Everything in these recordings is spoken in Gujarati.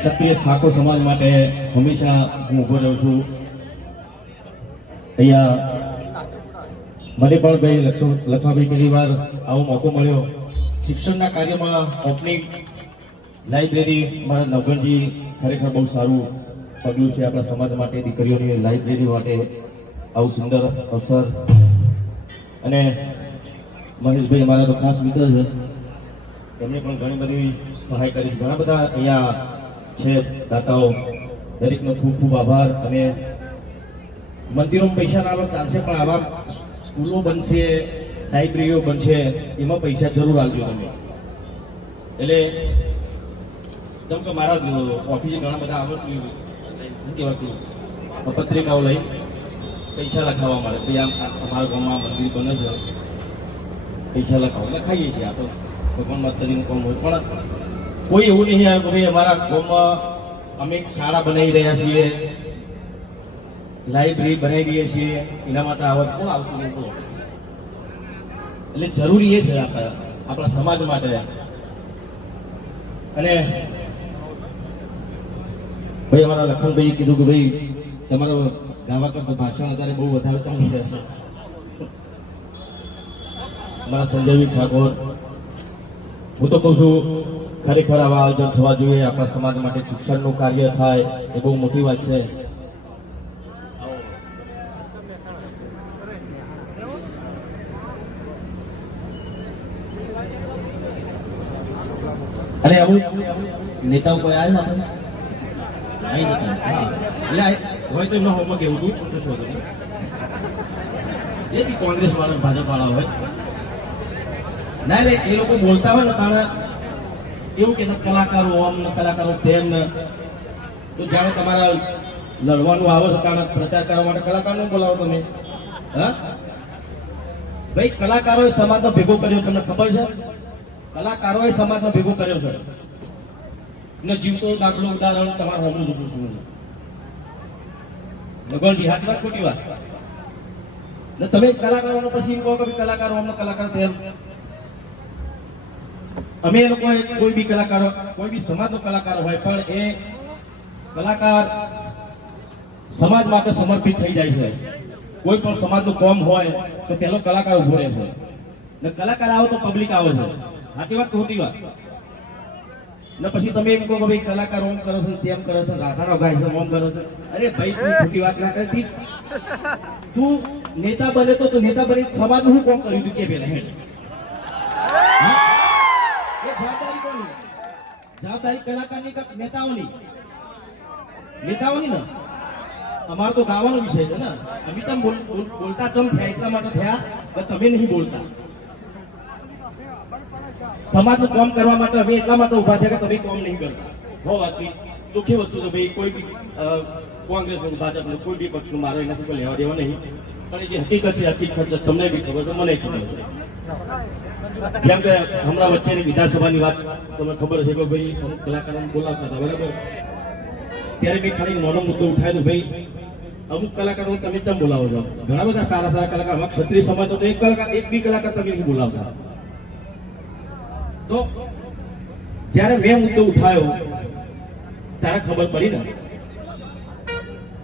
ક્ષત્રિય ઠાકોર સમાજ માટે હંમેશા હું ઉભો રહું છું। અહીંયા મને પણ ભાઈ લખવાભાઈ પહેલી વાર આવો મોકો મળ્યો। શિક્ષણના કાર્યમાં ઓપનિંગ લાઇબ્રેરી મારા નવગણજી ખરેખર બહુ સારું પગલું છે આપણા સમાજ માટે, દીકરીઓની લાઇબ્રેરી માટે આવું સુંદર અવસર। અને મહેશભાઈ અમારા તો ખાસ મિત્ર છે, એમને પણ ઘણી બધી સહાય કરી। ઘણા બધા અહીંયા છે દાતાઓ, દરેકનો ખૂબ ખૂબ આભાર। અને મંદિરોમાં પૈસા ના આવે ચાલશે, પણ આવા સ્કૂલો બનશે, લાઇબ્રેરીઓ બનશે, એમાં પૈસા જરૂર આપજો તમે। એટલે જેમ કે મારા ઓફિસે ઘણા બધા આવડતું શું કહેવાતું પત્રિકાઓ લઈ પૈસા લખાવવા મળે કે આમ અમારા ગામમાં મંદિર બને છે, પૈસા લખાવીએ છીએ। આ તો ભગવાન માતાજીનું કામ હોય, પણ કોઈ એવું નહીં આવ્યું કે ભાઈ અમારા ગામમાં અમે શાળા બનાવી રહ્યા છીએ, લાઇબ્રેરી બનાવી રહીએ છીએ, એના માટે આવત કોણ આવતું નહીં બોલો। એટલે જરૂરી એ છે આપણા સમાજ માટે। અને ભાઈ અમારા લખનભાઈ કીધું કે ભાઈ તમારો ગાવા કરતા ભાષણ અત્યારે બહુ વધારે ચાલુ છે। અમારા સંજયભાઈ ઠાકોર, હું તો કહું છું ખરેખર આવા આયોજન થવા જોઈએ આપણા સમાજ માટે, શિક્ષણનું કાર્ય થાય એ બહુ મોટી વાત છે। અરે અમુક નેતાઓ કોઈ આવ્યા હતા નહીં હતા, એટલે હોય તો એમનો હોમવર્ક એવું હતું તો શોધો એ બી કોંગ્રેસ વાળા ભાજપ વાળા હોય ના, એટલે એ લોકો બોલતા હોય ને તારે એવું કે કલાકારો આમ ને કલાકારો તેમ ને, તો જાણે તમારા લડવાનું આવે છે તારે પ્રચાર કરવા માટે કલાકારને બોલાવો તમે। હા ભાઈ, કલાકારોએ સમાજનો ભેગો કર્યો, તમને ખબર છે? કલાકારોએ સમાજનો ભેગો કર્યો છે ને જીવતો દાખલો ઉદાહરણ તમારું હમણાં જ પૂછવું છે નગરજી, હાથ વાત ખોટી વાત ને તમે કલાકારોને પછી કહો કે કલાકારો અમને કલાકાર તેમ। અમે એ લોકો કોઈ બી કલાકારો, કોઈ બી સમાજનો કલાકાર હોય, પણ એ કલાકાર સમાજ માટે સમર્પિત થઈ જાય છે। કોઈ પણ સમાજનું કામ હોય તો પેલો કલાકાર ઉભો રહે છે ને કલાકાર આવો તો પબ્લિક આવે છે। સાચી વાત ખોટી વાત? ને પછી તમે એમ કહો કે ભાઈ કલાકાર ઓમ કરો છો, તેમ કરો છો, રાધાનો ગાય છે, ઓમ કરો છો। અરે ભાઈ, તું ખોટી વાત ના કરતી, તું નેતા બને તો નેતા બની સમાજનું શું કામ કર્યું તું કે પેલા હેડ? જવાબદારી કોની? જવાબદારી કલાકારની કે નેતાઓની? નેતાઓની ને અમારો તો ગાવાનો વિષય છે ને, અમે તમે બોલતા ચમ થયા એટલા માટે થયા કે તમે નહીં બોલતા। સમાજનું કામ કરવા માટે અમે એટલા માટે ઉભા થયા કે તમે કામ નહીં કરતા। બહુ વાતની ચોખ્ખી વસ્તુ છે ભાઈ, કોઈ બી કોંગ્રેસ ભાજપ કોઈ બી પક્ષનું મારો એનાથી કોઈ લેવા દેવા નહીં, પણ એ જે હકીકત છે હકીકત તમને બી ખબર છે, મને ખબર છે। જેમ કે હમણાં વચ્ચેની વિધાનસભાની વાત તમને ખબર છે કે ભાઈ અમુક કલાકારોને બોલાવતા હતા, બરાબર? ત્યારે મેં ખાલી નાનો મુદ્દો ઉઠાવ્યો, ભાઈ અમુક કલાકારો તમે કેમ બોલાવો છો? ઘણા બધા સારા સારા કલાકાર, ક્ષત્રિય સમાજ તો એક બી કલાકાર તમે નહીં બોલાવતા। તો જયારે મેં મુદ્દો ઉઠાવ્યો ત્યારે ખબર પડી ને,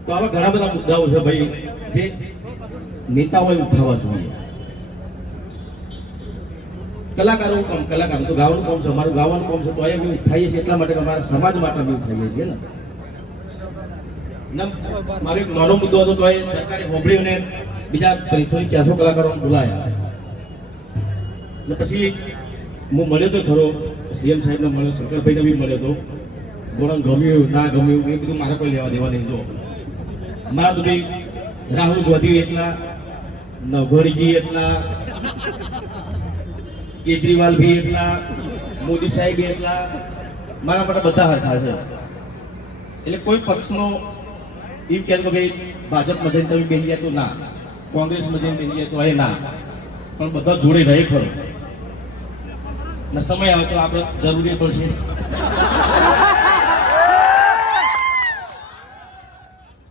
તો આવા ઘણા બધા મુદ્દાઓ છે ભાઈ જે નેતાઓએ ઉઠાવવા જોઈએ। કલાકારો કામ, કલાકારો તો ગાવાનું કામ છે, અમારું ગાવાનું કામ છે, તો અમે ઉઠાવીએ છીએ એટલા માટે કે અમારા સમાજ માટે અમે ઉઠાવીએ છીએ ને। મારો એક નાનો મુદ્દો હતો, તો એ સરકારે હોબળીઓને બીજા 300-400 કલાકારો બોલાયા, એટલે પછી હું મળ્યો તો ખરો, સીએમ સાહેબને મળ્યો, શંકરભાઈને બી મળ્યો તો, બોરણ ગમ્યું ના ગમ્યું એ બધું મારે કોઈ લેવા દેવા નહીં। જો મારા તો ભાઈ રાહુલ ગાંધી એટલા, નવઘણીજી એટલા, કેજરીવાલ ભી એટલા, મોદી સાહેબ એટલા, મારા માટે બધા હરખા છે। એટલે કોઈ પક્ષનો એમ કહે કે ભાઈ ભાજપમાં જઈને તમે બેસી જાય તો ના, કોંગ્રેસમાં જઈને બેસી જાય તો એ ના, પણ બધા જોડે રહે ખરો ને સમય આવે તો આપણે જરૂરી પડશે।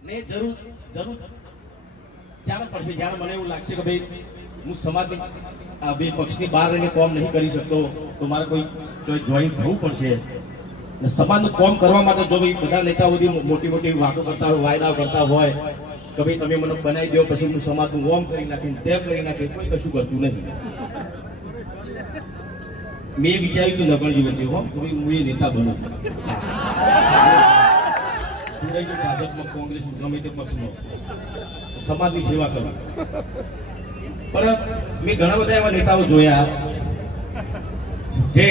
ને જરૂર જ્યારે પડશે, જ્યારે મને એવું લાગશે કે ભાઈ હું સમાજની બે પક્ષની બહાર રહીને કામ નહીં કરી શકતો, તો મારે કોઈ જોઈન થવું પડશે। ને સમાજનું કામ કરવા માટે જો ભાઈ બધા નેતાઓ મોટી મોટી વાતો કરતા હોય, વાયદાઓ કરતા હોય કે ભાઈ તમે મને બનાવી દો પછી હું સમાજનું ઓમ કરી નાખીને તેમ કરી નાખી, કોઈ કશું કરતું નથી. મેં વિચાર્યું કે નગરજી વચ્ચે હો હું એ નેતા બનું, ભાજપમાં, કોંગ્રેસમાં, ગમે તે પક્ષમાં સમાજની સેવા કરું. પણ મેં ઘણા બધા એવા નેતાઓ જોયા જે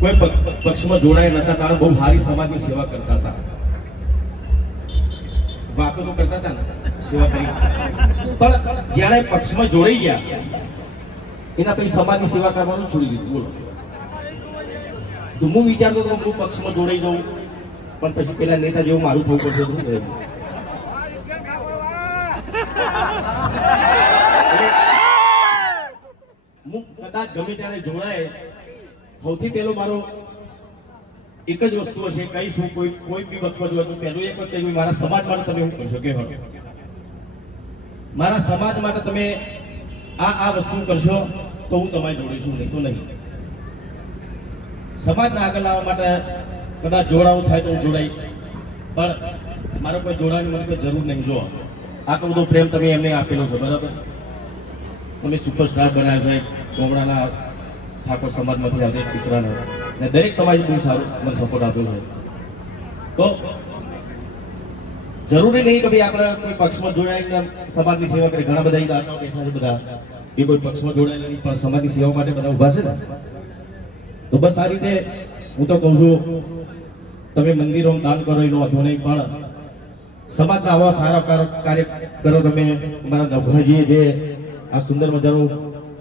કોઈ પક્ષમાં જોડાયા નતા, તારે બહુ સારી સમાજની સેવા કરતા હતા, વાતો તો કરતા હતા ને સેવા કરી, પણ જ્યારે પક્ષમાં જોડાઈ ગયા એના પછી સમાજની સેવા કરવાનું છોડી દીધું. બોલો, તો હું વિચારતો હતો હું પક્ષમાં જોડાઈ જાઉં, પણ પછી પેલા નેતા જેવું મારું થવું પડશે. હું કદાચ ગમે ત્યારે જોડાય, સૌથી પહેલો મારો એક જ વસ્તુ હશે, કહીશું કોઈ બી પક્ષમાં જોવા તો પહેલું એક જ કહ્યું, મારા સમાજ માટે તમે શું કરશો કે મારા સમાજ માટે તમે આ વસ્તુ કરશો તો હું તમારી જોડીશું, નહીં તો નહીં. સમાજને આગળ લાવવા માટે કદાચ જોડાવું થાય તો હું જોડાઈશ, પણ મારો કોઈ જોડાવાની મને કોઈ જરૂર નહીં. જો આટલો બધો પ્રેમ તમે એમને આપેલો છે, બરાબર, તમે સુપરસ્ટાર બનાવ્યો છે ગામડાના ઠાકોર સમાજમાંથી આવતા એક દીકરાને, ને દરેક સમાજ બહુ સારું મને સપોર્ટ આપ્યો છે. તો જરૂરી નહીં કે ભાઈ આપણે કોઈ પક્ષમાં જોડાઈને સમાજની સેવા કરી. ઘણા બધા દાતાઓ બેઠા છે, બધા એ કોઈ પક્ષમાં જોડાયેલા નહીં પણ સમાજની સેવા માટે બધા ઉભા છે ને. તો બસ આ રીતે હું તો કહું છું, તમે મંદિરો દાન કરો એનો વાંધો નહીં, પણ સમાજના આવા સારા કાર્ય કરો. તમે અમારા નવઘાજીએ જે આ સુંદર મજાનું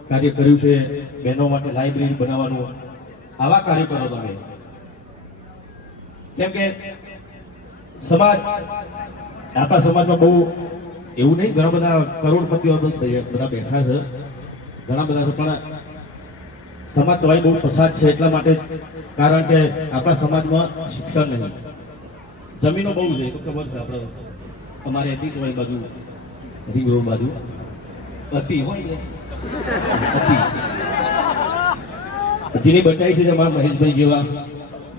કાર્ય કર્યું છે, બહેનો માટે લાઇબ્રેરી બનાવવાનું, આવા કાર્ય કરો તમે. કેમ કે સમાજ, આપણા સમાજમાં બહુ એવું નહીં, ઘણા બધા કરોડપતિઓ બધા બેઠા છે, ઘણા બધા છે, પણ સમાજ તો બહુ પછાત છે. એટલા માટે કારણ કે આપણા સમાજમાં શિક્ષણ નહીં, જમીનો બહુ છે, તો ખબર છે આપણે, અમારે હતી તો એ બાજુ રિંગ રોડ બાજુ હતી હોય જેની બચાઈ છે, અમારા મહેશભાઈ જેવા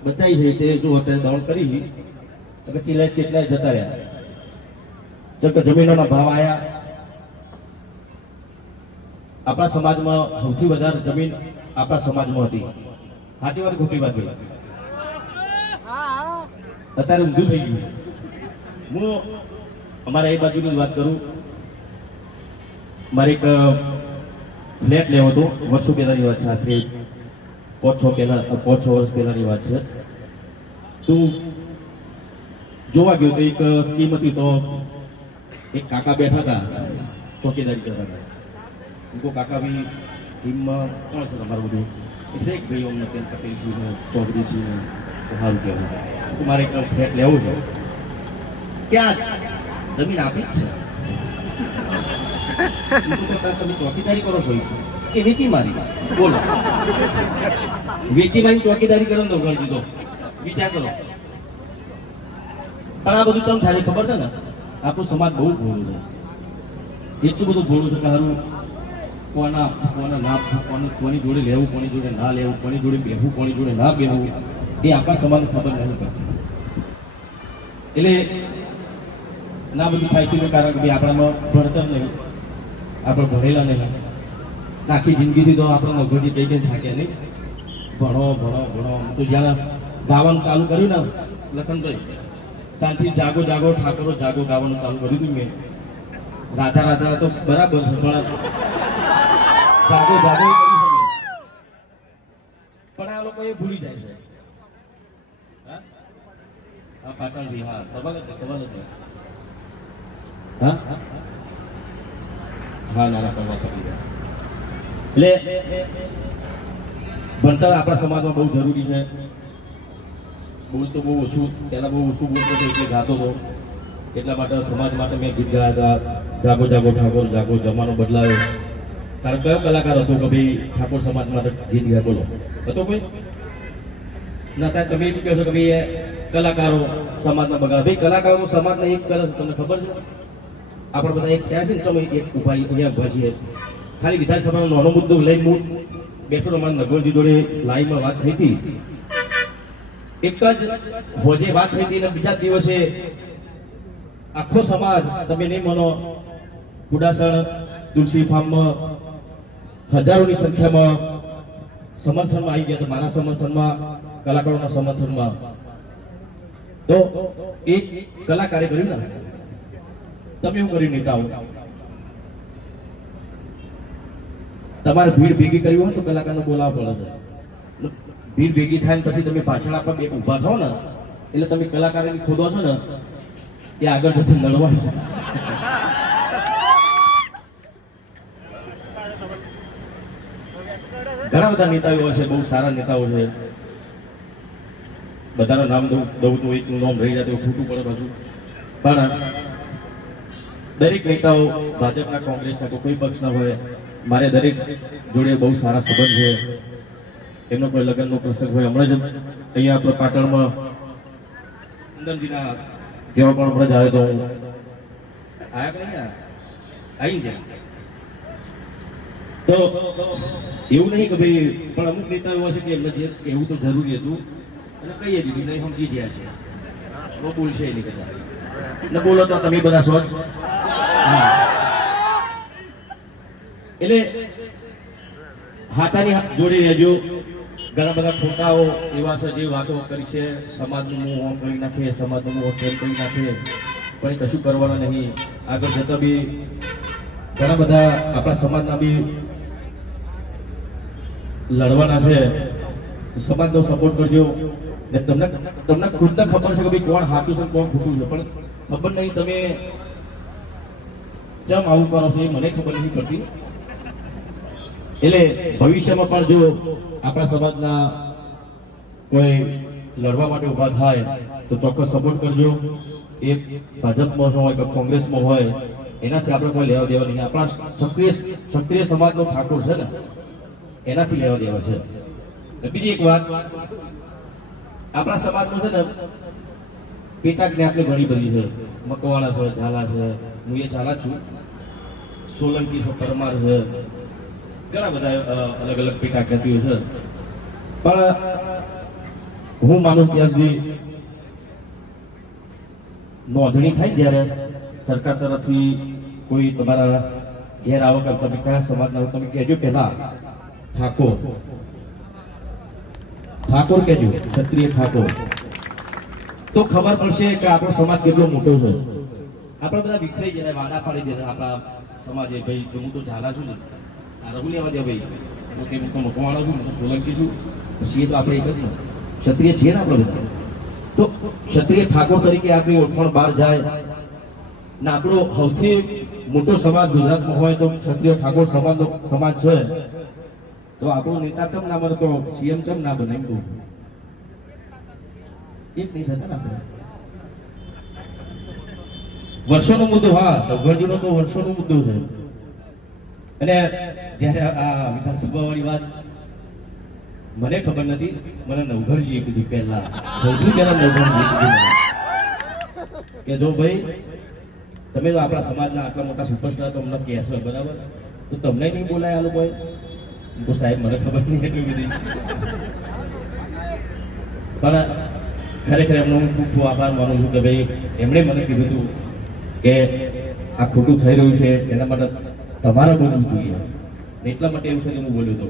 બચાઈ છે, તે જો અત્યારે દોડ કરી કેટલાય જતા રહ્યા. તો જમીનોના ભાવ આવ્યા. આપણા સમાજમાં સૌથી વધારે જમીન આપણા સમાજમાં હતી. સાચી વાત ખોટી વાત ભાઈ? અત્યારે ઊંધું થઈ ગયું. હું અમારા એ બાજુની વાત કરું, મારે એક ફ્લેટ લેવો હતો, વર્ષો પહેલાની વાત છે, આશરે 5-6 વર્ષ પહેલાની વાત છે. તું જોવા ગયો તો એક સ્કીમ હતી, તો એક કાકા બેઠા હતા, ચોકીદારી કરતા હતા. કાકા બી ટીમમાં કોણ છે તમારું બધું? એટલે એક ભાઈ અમને તેમ પટેલજી ને ચૌધરીજી ને સારું કહેવું, મારે એક ફ્લેટ લેવું છે. ક્યાં જમીન આપી જ છે, તમે ચોકીદારી કરો છો કે વેચી મારી? બોલો, વેચી મારી ચોકીદારી કરો તો ગણ દીધો, વિચાર કરો. પણ આ બધું ચમ થાય ખબર છે ને, આપણું સમાજ બહુ ભોળું છે, એટલું બધું ભોળું છે કે સારું કોના ના, કોની જોડે લેવું, કોની જોડે ના લેવું, કોની જોડે બેહવું, કોની જોડે ના બેહવું, એ આપણા સમાજને ખબર નથી પડતી. એટલે ના બધું થાય છે કારણ કે ભાઈ આપણામાં ભણતર નહીં, આપણે ભણેલા નહીં, આખી જિંદગીથી તો આપણે નોકરી કઈ કઈ થાક્યા નહીં, ભણો ભણો ભણો. તો જ્યારે ગાવાનું ચાલુ કર્યું ને લખનભાઈ, ત્યાંથી જાગો જાગો ઠાકોરો જાગો ગાવાનું ચાલુ કર્યું હતું મેં. રાધા રાધા તો બરાબર છે, પણ જાગો જાગો કરી શકે, પણ આ લોકો એ ભૂલી જાય છે. હા પાટણથી, હા સવાલ જ હા હા નાના કરવા કરી જાય. એટલે ભણતર આપણા સમાજમાં બહુ જરૂરી છે. બોલતો બહુ ઓછું, પહેલા બહુ ઓછું બોલતો હતો એટલે ગાતો હતો, એટલા માટે સમાજ માટે મેં ગીત ગાયા હતા. જાગો જાગો ઠાકોર જાગો, જમાનો બદલાયો. તારે કયો કલાકાર હતો કે ભાઈ ઠાકોર સમાજ માટે ગીત ગાય? બોલો, હતો કોઈ? ના થાય. તમે એમ કહો છો કે ભાઈ કલાકારો સમાજના બગાડ. ભાઈ કલાકારો સમાજને એક કરે છે, તમને ખબર છે? આપણે બધા એક થયા છે ને, ચલો એક ઉભા ઉભા છીએ. ખાલી વિધાનસભાનો નાનો મુદ્દો લઈને હું બેઠો, અમારા નગરજી જોડે લાઈવમાં વાત થઈ હતી એક જ હોજે વાત થઈ હતી ને બીજા દિવસે આખો સમાજ, તમે નહીં માનો, કુડાસણ તુલસી ફાર્મમાં હજારોની સંખ્યામાં સમર્થનમાં આવી ગયા હતા, મારા સમર્થનમાં, કલાકારોના સમર્થનમાં. તો એક કલાકારે કર્યું ને, તમે શું કર્યું નેતાઓ? તમારે ભીડ ભેગી કરવી હોય તો કલાકારને બોલાવવા પડે છે. ભીડ ભેગી થાય ને પછી તમે ભાષણ આપવા બે ઉભા થાઓ ને, એટલે તમે કલાકારોની ખોદો છો ને, એ આગળ જતી લડવાનું છે. ઘણા બધા નેતાઓ છે, બહુ સારા નેતાઓ છે. બધાના નામ દઉં તો એકનું નામ રહી જાય તો ખોટું પડે પાછું. પણ દરેક નેતાઓ ભાજપના, કોંગ્રેસના કે કોઈ પક્ષના હોય, મારે દરેક જોડે બહુ સારા સંબંધ છે. એમનો કોઈ લગ્નનો પ્રસંગ હોય, હમણાં જ અહીંયા આપણે પાટણમાં નંદનજીના જેવા પણ હમણાં જ આવે તો આયા કે નહીં આવી જાય. તો એવું નહીં કે ભાઈ, પણ અમુક નેતાઓ એવા છે કે એમને જે એવું તો જરૂરી હતું અને કહીએ દીધું, નહીં સમજી ગયા છે, બહુ બોલશે એની કદાચ ને બોલો તો તમે બધા સોચ. એટલે હાથાની જોડી રહેજો. ઘણા બધા ખોટાઓ એવા છે જે વાતો કરી છે, સમાજનું મું ઓમ કરી નાખે, સમાજનું મું ઓમ કરી નાખે, પણ એ કશું કરવાના નહીં. આગળ જતા બી ઘણા બધા આપણા સમાજના બી લડવાના છે. સમાજનો સપોર્ટ કરજો. તમને ખુદને ખબર છે કે ભાઈ કોણ સાચું છે કોણ ખોટું છે, પણ ખબર નહીં તમે કેમ આવું કરો છો એ મને ખબર નથી પડતી. એટલે ભવિષ્યમાં પણ જો આપણા સમાજના કોઈ લડવા માટે ઉભા થાય તો ચોક્કસ સપોર્ટ કરજો. એ ભાજપમાં હોય કે કોંગ્રેસમાં હોય, એનાથી આપણે કોઈ લેવા દેવા નહીં. આપણા ક્ષત્રિય સમાજનો ઠાકોર છે ને, એનાથી લેવા દેવા છે. બીજી એક વાત, આપણા સમાજનું છે ને પેટા જ્ઞાતિ ઘણી બધી છે. મકવાણા છે, ઝાલા છે, હું એ ઝાલા છું, સોલંકી છે, પરમાર છે, ઘણા બધા અલગ અલગ પેટા જ્ઞાતિઓ છે. પણ હું માનું ત્યાં સુધી નોંધણી થાય જ્યારે સરકાર તરફથી કોઈ તમારા ઘેર આવો કે તમે કયા સમાજના તમે કહેજો પહેલા ઠાકોર ઠાકોર કહેજો, ક્ષત્રિય ઠાકોર, તો ખબર પડશે કે આપણો સમાજ કેટલો મોટો છે. આપણે બધા વિખરાઈ જાય, વાડા પાડી દે આપણા સમાજે. ભાઈ હું તો ઝાલા છું ને, આ રહું લેવા દે ભાઈ, હું તો મકવાણો છું, હું તો સોલંકી છું, પછી એ તો આપણે એક જ ને ક્ષત્રિય છીએ ને આપણે બધા. તો ક્ષત્રિય ઠાકોર તરીકે આપણી ઓળખાણ બહાર જાય ને આપણો સૌથી મોટો સમાજ ગુજરાતમાં હોય તો ક્ષત્રિય ઠાકોર સમાજ છે. તો આપણો નેતા કેમ ના બને, તો સીએમ કેમ ના બને? એમ એક નહીં થતા ને આપણે. વર્ષોનો મુદ્દો, હા, નવઘણજીનો તો વર્ષોનો મુદ્દો છે. અને જયારે આ વિધાનસભા વાળી વાત મને ખબર નથી, મને નવઘણજીએ કીધું પહેલા, સૌથી પહેલા નવઘણજીએ કીધું કે જો ભાઈ તમે તો આપણા સમાજના આટલા મોટા સુપરસ્ટાર તો અમને કહેશો, બરાબર, તો તમને નહીં બોલાય આ લોકોએ? તો સાહેબ મને ખબર નહીં એટલી બધી, પણ ખરેખર એમનો હું ખૂબ ખૂબ આભાર માનું છું કે ભાઈ એમણે મને કીધું હતું કે આ ખોટું થઈ રહ્યું છે, એના માટે તમારે બોલવું જોઈએ. એટલા માટે એવું થયું હું બોલ્યો હતો.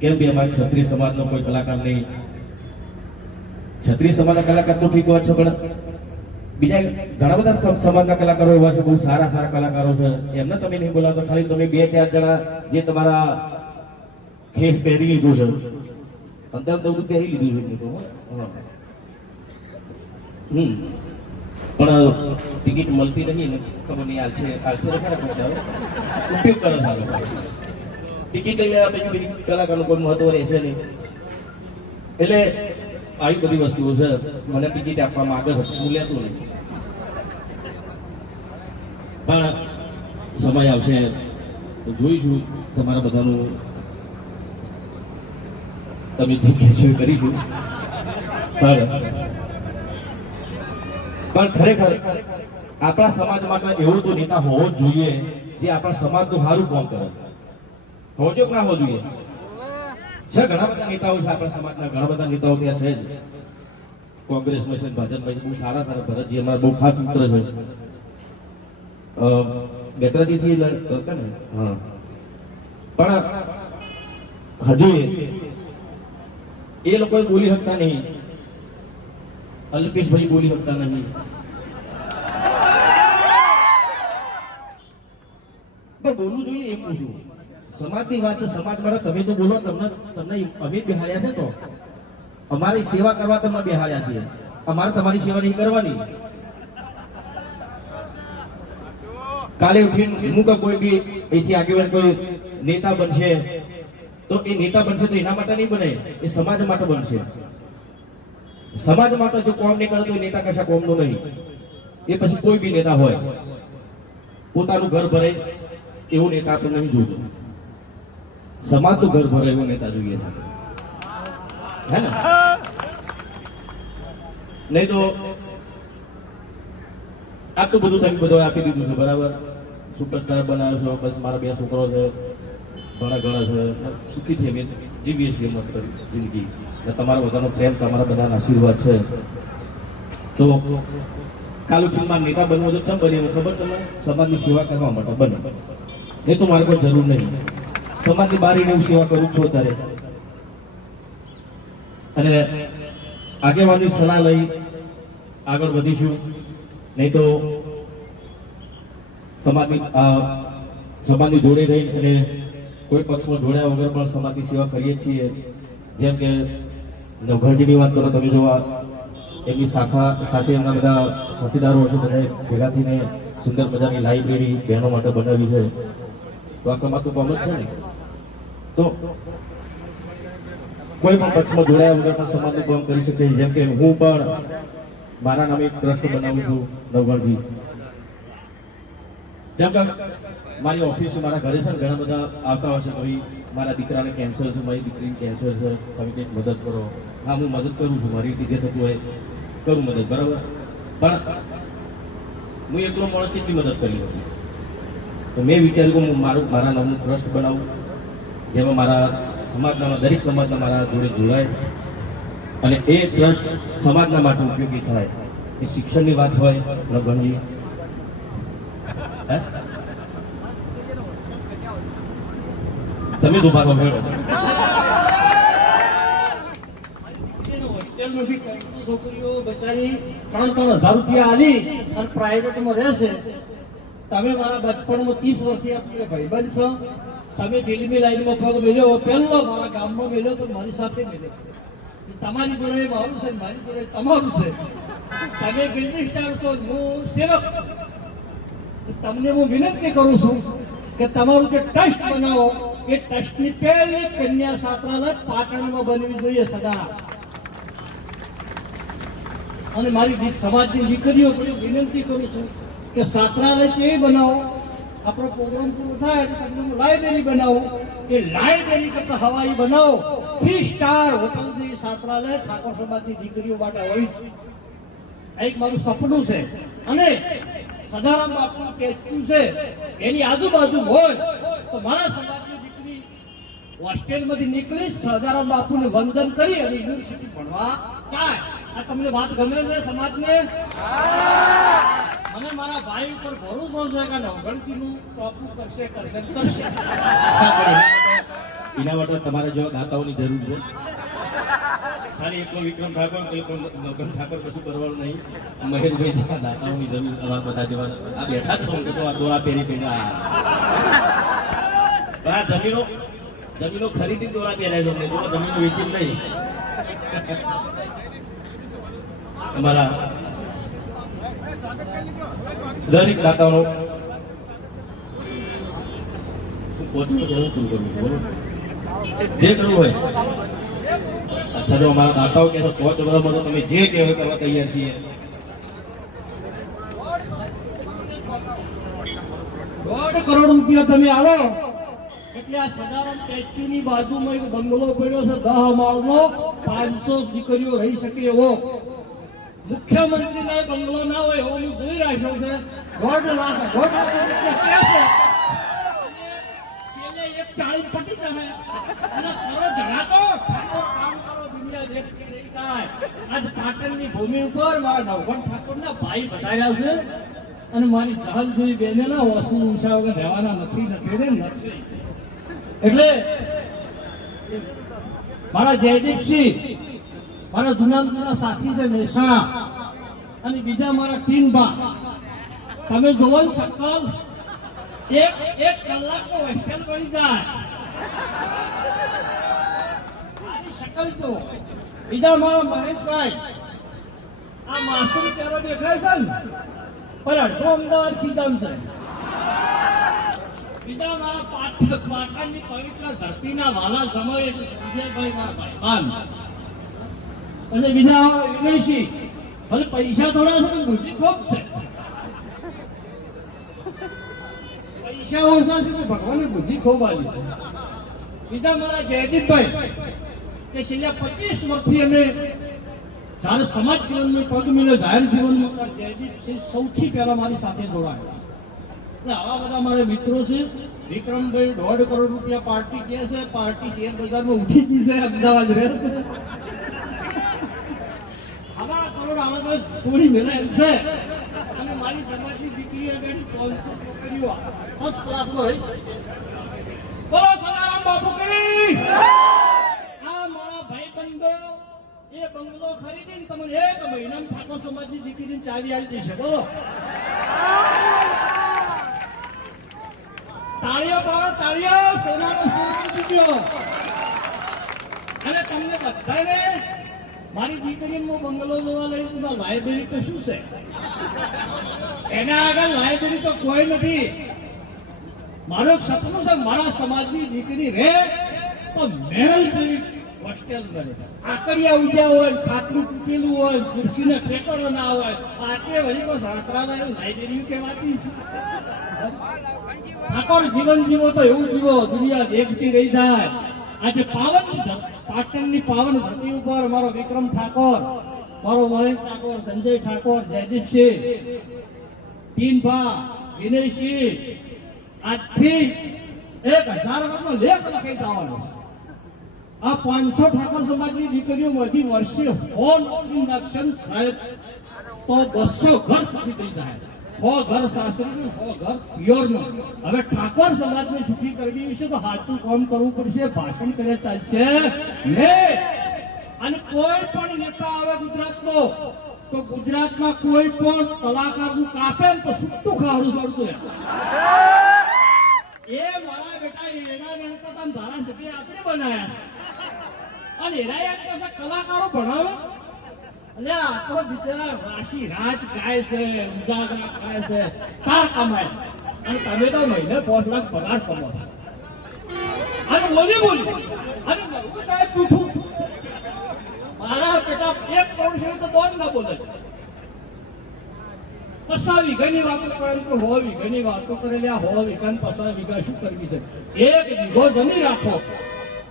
કેમ કે અમારી ક્ષત્રિય સમાજનો કોઈ કલાકાર નહીં, ક્ષત્રિય સમાજના કલાકાર તો ઠીક વાત છે, પણ બીજા ઘણા બધા સમાજના કલાકારો એવા છે, બહુ સારા સારા કલાકારો છે, એમને તમે નહીં બોલાવતો. ખાલી તમે 2-4 જણા જે તમારા ખેસ પહેરી લીધું છે, અંદર બધું પહેરી લીધું છે, પણ ટિકિટ મળતી નહીં ને ખબર નહીં, આલશે ઉપયોગ કરે સારો. ટિકિટ લઈ લેવા પછી કલાકારનું કોઈ મહત્વ રહેશે નહીં. એટલે આવી બધી વસ્તુઓ છે. મને ટિકિટ આપવામાં આગળ હું લેતું નહીં, પણ સમય આવશે તો જોઈશું તમારા બધાનું, તમે જે કહેશો એ કરીશું. પણ ખરેખર આપણા સમાજ માટે એવો તો નેતા હોવો જ જોઈએ જે આપણા સમાજનું સારું કામ કરે. હોજો કે ના હોવો જોઈએ? છે ઘણા બધા નેતાઓ છે આપણા સમાજના, ઘણા બધા નેતાઓ ત્યાં છે જ. કોંગ્રેસમાં છે, ભાજપમાં છે, બહુ સારા સારા ભરતજી અમારા બહુ ખાસ મિત્ર છે. બેતરાજીથી હતા ને, હા. પણ હજુ એ લોકો બોલી શકતા નહીં, અલ્પેશભાઈ બોલી શકતા નહીં. પણ બોલવું જોઈએ એમ પૂછું. સમાજની વાત છે, સમાજ મારા તમે તો બોલો, તમને અમે બેહાડ્યા છે, તો અમારી સેવા કરવા તમને બેહાડ્યા છીએ. અમારે તમારી સેવા નહીં કરવાની. કાલે ઉઠીને હું કે કોઈ બી અહીંથી આગેવાન કોઈ નેતા બનશે તો એ નેતા બનશે તો એના માટે નહીં બને, એ સમાજ માટે બનશે. સમાજ માટે જો કોમ નહીં કરે તો એ નેતા કશા કોમનું નહીં. એ પછી કોઈ બી નેતા હોય પોતાનું ઘર ભરે એવું નેતા આપણે નહીં જોયું. સમાજનું ઘર ભરે એવું નેતા જોઈએ હે ને. નહીં તો આટલું બધું તમે બધું આપી દીધું છે, બરાબર. સુપરસ્ટાર બનાવ્યો છો, બસ મારા 2 છોકરો છે, ઘણા ઘણા છે, સુખીથી અમે જીવીએ છીએ મસ્ત જિંદગી. તમારા બધાનો પ્રેમ, તમારા બધાના આશીર્વાદ છે. તો કાલ ઉઠીમાં નેતા બનવું તો કેમ બને ખબર? તમે સમાજની સેવા કરવા માટે બને. એ તો મારે કોઈ જરૂર નહીં. સમાજની બહાર હું સેવા કરું છું અત્યારે, અને આગેવાની સલાહ લઈ આગળ વધીશું. નહીં તો સમાજની જોડે રહી અને કોઈ પક્ષમાં જોડ્યા વગર પણ સમાજની સેવા કરીએ છીએ. જેમ કે નવઘણજીની વાત કરો તમે, જો એમની શાખા સાથે એમના બધા સાથીદારો છે, બધા ભેગા થઈને સુંદર મજાની લાઇબ્રેરી બહેનો માટે બનાવી છે. તો આ સમાજનું કામ જ છે ને. તો કોઈ પણ પક્ષમાં જોડાયા વગર પણ સમાજનું કામ કરી શકે. જેમ કે હું પણ મારા નામે એક ટ્રસ્ટ બનાવું છું નવઘણજી. જેમ કે મારી ઓફિસ, મારા ઘરે છે ને ઘણા બધા આવતા હોય છે, ભાઈ મારા દીકરાને કેન્સર છે, મારી દીકરીને કેન્સર છે, તમે કંઈક મદદ કરો. હા, હું મદદ કરું છું, મારી રીતે જે થતું હોય કરું મદદ, બરાબર. પણ હું એકલો માણસ કેટલી મદદ કરી હતી. તો મેં વિચાર્યું કે હું મારા નામનું ટ્રસ્ટ બનાવું, જેમાં મારા સમાજના દરેક સમાજના મારા જોડે જોડાય અને એ ટ્રસ્ટ સમાજના માટે ઉપયોગી થાય. એ શિક્ષણની વાત હોય નવઘણજી, તમે જ ઉભા રહો. છોકરીઓ બચારી 3,000 રૂપિયા આલી અને પ્રાઇવેટમાં રહેશે. તમે મારા બચપણમાં 30 વર્ષથી આપણે ભાઈબંધ છો. તમે ફિલ્મી લાઈનમાં પગ મેલ્યો, પહેલો મારા ગામમાં મેલ્યો તો મારી સાથે મેલ્યો. તમારી જોડે મારું છે, મારી જોડે તમારું છે. તમે ફિલ્મી સ્ટાર છો, હું સેવક. તમને હું વિનંતી કરું છું કે તમારું જે ટ્રસ્ટ બનાવો એ ટ્રસ્ટની પહેલી કન્યા છાત્રાલય પાટણમાં બનવી જોઈએ સદા. અને મારી સમાજની દીકરીઓ વિનંતી કરું છું કે છાત્રાલય છે એ બનાવો. આપણો પ્રોગ્રામ પૂરો થાય એટલે તમને લાઇબ્રેરી બનાવો. એ લાઇબ્રેરી કરતા હવાઈ બનાવો. 3 સ્ટાર હોટલની છાત્રાલય ઠાકોર સમાજની દીકરીઓ માટે હોય. એક મારું સપનું છે. અને સદારામ બાપુનું સ્ટેચ્યુ છે એની આજુબાજુ હોય તો મારા સમાજની દીકરી હોસ્ટેલમાંથી નીકળી સદારામ બાપુને વંદન કરી અને યુનિવર્સિટી ભણવા જાય. આ તમને વાત ગમે છે સમાજને? મને મારા ભાઈ ઉપર ભરોસો છે કે નવઘણજીનું ટોપું કરશે. એના માટે તમારે જેવા દાતાઓની જરૂર છે. ખાલી એકલો વિક્રમ ઠાકોર, નવઘણ ઠાકોર કશું કરવાનું નહીં. મહેશભાઈ જેવા દાતાઓની જરૂર. તમારા બધા જેવા આ બેઠા જ છો તો આ દોરા પહેરી આ જમીનો ખરીદી દોરા પહેરાય છે. જમીનો વેચી નહીં. અમારા દરેક દાતાઓનો જે કરવું હોય. અચ્છા, જો અમારા દાતાઓ કે તો તમે જે કહેવાય કરવા તૈયાર છીએ. 1.5 કરોડ રૂપિયા તમે આવો એટલે આ સદારામ સ્ટેચ્યુની બાજુમાં એક બંગલો પડ્યો છે 10 માળનો, 500 દીકરીઓ રહી શકે એવો. મુખ્યમંત્રીના બંગલો ના હોય એવો હું જોઈ રાખ્યો છે. 1.5 લાખ છેલ્લે 1.40 પટી તમે અને કરો ધડાકો ઠાકોર કામ કરો દુનિયા દેખતી રહી. થાય. આજ પાટણની ભૂમિ ઉપર મારા નવઘણ ઠાકોરના ભાઈ પધાર્યા છે અને મારી જહલ જેવી બેને ના વસ્તુ ઊંચા વગર રહેવાના નથી એટલે મારા જયદીપસિંહ મારા જૂના સાથી છે મહેસાણા અને બીજા મારા ટીમબા તમે જોવો ને શકલ એક કલાકનો હોસ્ટેલ પડી જાય મારી શકલ તો બીજા મારા મહેશભાઈ આ માસૂમ ચહેરો દેખાય છે ને પણ અડધો અમદાવાદ કીધમ છે બીજા મારા પાટણની પવિત્ર ધરતીના વાલા જમાઈ વિજયભાઈ મારા ભાઈબાન અને બીજા વિનયસિંહ ભલે પૈસા થોડા છે પણ બુદ્ધિ ખૂબ છે પૈસા ઓછા છે તો ભગવાને બુદ્ધિ ખૂબ આવી છે બીજા મારા જયદીપભાઈ કે છેલ્લા 25 વર્ષથી અમે જ્યારે સમાજ જીવનમાં પગ મિલ્યો જાહેર જીવનમાં જયદીપ સૌથી પહેલા મારી સાથે જોડાયા એટલે આવા બધા મારા મિત્રો છે વિક્રમભાઈ 1.5 કરોડ રૂપિયા પાર્ટી કે છે પાર્ટી શેર બજારમાં ઉઠી ગઈ છે અમદાવાદ રહે આવા કરોડ આમાં તો થોડી મેળા એમ છે અને મારી સમાજની દીકરી આગળ 300 છોકરીઓ ફર્સ્ટ ક્લાસમાં રહી બોલો સદારામ બાપુ કી આ મારા ભાઈબંધો એ બંગલો ખરીદીને તમને એક મહિનામાં ઠાકોર સમાજની દીકરીની ચાવી આવી દેશે બોલો તાળીઓ પાડો તાળીઓ સોનાનો સોનો જીત્યો અને તમને બધાને મારી દીકરીનો બંગલો જોવા લઈ તો લાયબ્રેરી તો શું છે એના આગળ લાયબ્રેરી તો કોઈ નથી મારું સપનું છે મારા સમાજની દીકરી રહે તો મહેલ જેવી હોસ્ટેલ બને આકડિયા ઉડ્યા હોય ખાટલું તૂટેલું હોય ખુરશીને ટેકરો ના હોય આટલે વળી કોઈ સાંતરાલય લાયબ્રેરી કહેવાતી ઠાકોર જીવન જીવો તો એવું જીવો દુનિયા દેખતી રહી જાય આજે પાટણની પાવન ધરતી ઉપર મારો વિક્રમ ઠાકોર મારો મહેશ ઠાકોર સંજય ઠાકોર જયદીપસિંહ ટીનભા વિનયસિંહ આજથી 1000 વર્ષનો લેખ લખી જવાનો આ 500 ઠાકોર સમાજની દીકરીઓમાંથી વર્ષે 100 નોકરી લક્ષણ થાય તો 200 ઘર સુખી થઈ જાય 100 ઘર સાસરીનું 100 ઘર પિયરનું હવે ઠાકોર સમાજને સુખી કરવી વિશે તો સાચું કામ કરવું પડશે ભાષણ કરે ચાલશે ને અને કોઈ પણ નેતા આવે ગુજરાતનો તો ગુજરાતમાં કોઈ પણ કલાકારનું કાપે તો સુટ્ટું ખાવડું ચડતું એ મારા બેટા એના ગણતા તમે ધારાસભ્ય આપણે બનાયા અને એના એક પાછા કલાકારો ભણાવે એટલે આ તો બિચારા રાશિ રાજ ગાય છે ઉજાગરા ખાય છે તાર કમાય અને તમે તો મહિને 5 લાખ પગાર કમાવો અને બોલી અને નવું સાહેબ જૂઠું મારા બેટા 1 કરોડ છે તો દોન ના બોલે પસા વીઘાની વાતો કરે તો 100 વીઘાની વાતો કરેલી આ 100 વીઘા 50 વીઘા શું કરવી છે 1 વીઘો જમીન રાખો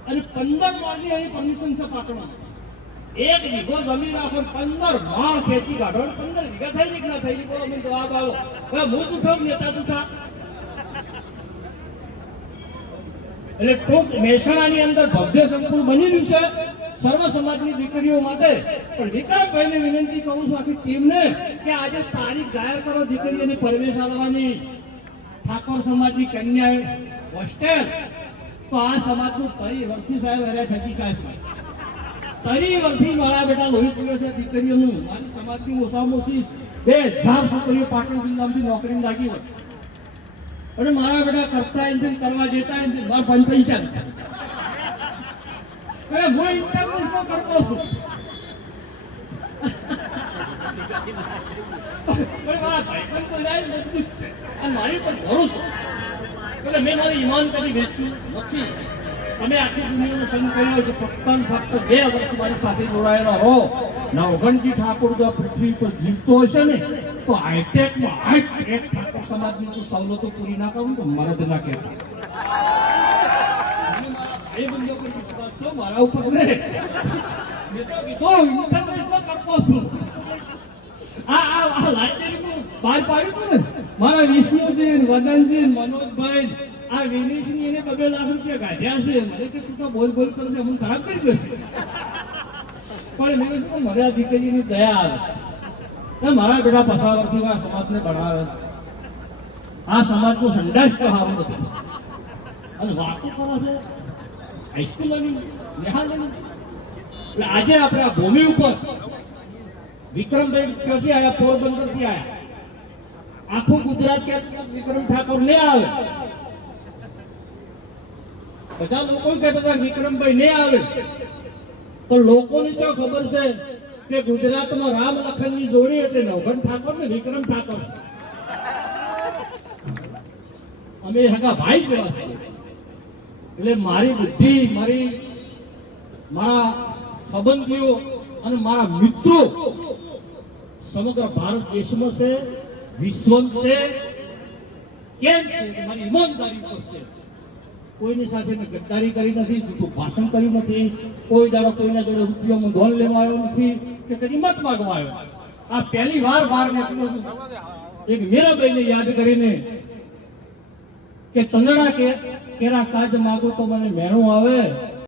અને 15 માળની એની પરમિશન છે પાટણમાં 1 વીઘો જમીન રાખો 15 માળ ખેતી કાઢો 15 વીઘા થઈ ગઈ ના થઈ ગઈ બોલો મને જવાબ આવો હવે હું જૂઠો નેતા જૂઠા એટલે ટૂંક મહેસાણાની અંદર ભવ્ય સંકુલ બની રહ્યું છે સર્વ સમાજની દીકરીઓ માટે પણ વિક્રમભાઈને વિનંતી કરું છું આખી ટીમને કે આજે તારીખ જાહેર કરો દીકરીઓની પ્રવેશ આપવાની ઠાકોર સમાજની કન્યા હોસ્ટેલ તો આ સમાજનું તરી વર્ષથી સાહેબ અરે ઠકી કાઢ તરી વર્ષથી મારા બેટા લોહી પીડ્યો છે દીકરીઓનું મારી સમાજની ઓછામાં ઓછી 2000 છોકરીઓ પાટણ જિલ્લામાંથી નોકરી લાગી હોય અને મારા બેટા કરતા એન્જિન કરવા દેતા એન્જિન મારા 5 પૈસા હું ઇન્ટરનેશનલ કરતો છું મારા ભાઈ તો મજબૂત છે અને મારી પર ભરોસો એટલે મેં મારી ઈમાન કરી વેચ્યું નથી તમે આખી દુનિયાનો સંગ કર્યો છે ફક્ત 2 વર્ષ મારી સાથે જોડાયેલા રહો નવઘણજી ઠાકોર જો પૃથ્વી પર જીવતો હશે ને તો હાઈટેકમાં હાઈટેક ઠાકોર સમાજની સવલતો પૂરી ના કરું તો મરદ ના કહેતા એ બંધો પર વિશ્વાસ છો મારા ઉપર ને મેં તો કીધું ઇન્ટરનેશનલ કરતો છું આ લાઇબ્રેરીનું બહાર પાડ્યું હતું ને મારા વિષ્ણુજી વદનજી મનોજભાઈ આ વિનીશની એને 2 લાખ રૂપિયા કાઢ્યા છે મને કે તું તો બોલ કરે છે હું ખરાબ કરી દેશે પણ મેં કીધું મને આ દીકરીની દયા આવે એ મારા બેટા પસાવરથી આ સમાજને ભણાવે આ સમાજનું સંદાસ તો સારું નથી અને વાતો કરો છે હાઈસ્કૂલોની નિહાળની એટલે આજે આપણે આ ભૂમિ ઉપર વિક્રમભાઈ ક્યાંથી આવ્યા પોરબંદરથી આવ્યા આખું ગુજરાત ક્યાં વિક્રમ ઠાકોર ને આવે બધા લોકો કહેતા હતા વિક્રમભાઈ ને આવે તો લોકોને તો ખબર છે કે ગુજરાતમાં રામ લખનની જોડી એટલે નવઘણ ઠાકોર ને વિક્રમ ઠાકોર અમે હગા ભાઈ જેવા છે એટલે મારી બુદ્ધિ મારા સંબંધીઓ અને મારા મિત્રો સમગ્ર ભારત દેશમાં છે વિશ્વમાં છે કેમ છે કે મારી ઈમાનદારી પર છે કોઈની સાથે મેં ગદ્દારી કરી નથી જૂઠું ભાષણ કર્યું નથી કોઈ દાડો કોઈના જોડે રૂપિયામાં ધોન લેવા આવ્યો નથી કે કદી મત માગવા આવ્યો આ પહેલી વાર બહાર નીકળ્યો છું એક મીરાબાઈને યાદ કરીને કે તંદડા કેરા કાજ માગો તો મને મેણું આવે